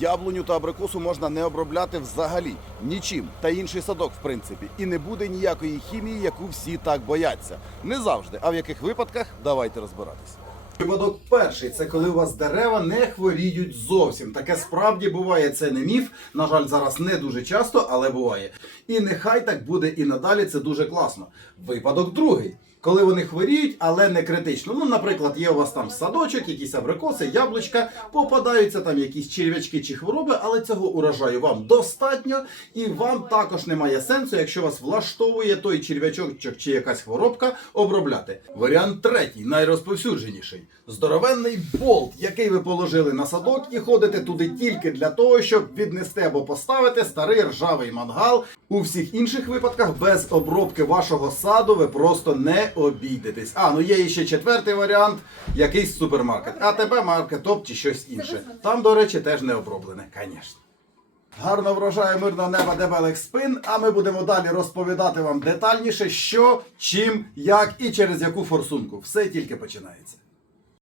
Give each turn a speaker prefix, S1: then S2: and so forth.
S1: Яблуню та абрикосу можна не обробляти взагалі нічим та інший садок, в принципі, і не буде ніякої хімії, яку всі так бояться. Не завжди. А в яких випадках давайте розбиратися. Випадок перший це коли у вас дерева не хворіють зовсім. Таке справді буває, це не міф. На жаль, зараз не дуже часто, але буває. І нехай так буде і надалі. Це дуже класно. Випадок другий. Коли вони хворіють, але не критично. Ну, наприклад, є у вас там садочок, якісь абрикоси, яблучка, попадаються там якісь черв'ячки чи хвороби, але цього урожаю вам достатньо, і вам також немає сенсу, якщо вас влаштовує той черв'ячок чи якась хворобка, обробляти. Варіант третій, найрозповсюдженіший. Здоровенний болт, який ви положили на садок, і ходите туди тільки для того, щоб віднести або поставити старий ржавий мангал. У всіх інших випадках без обробки вашого саду ви просто не обійдетесь. А ну є ще четвертий варіант, якийсь супермаркет. АТБ, маркетоп чи щось інше. Там, до речі, теж не оброблене, звісно. Гарно врожаю мирного неба дебелих спин. А ми будемо далі розповідати вам детальніше, що, чим, як і через яку форсунку. Все тільки починається.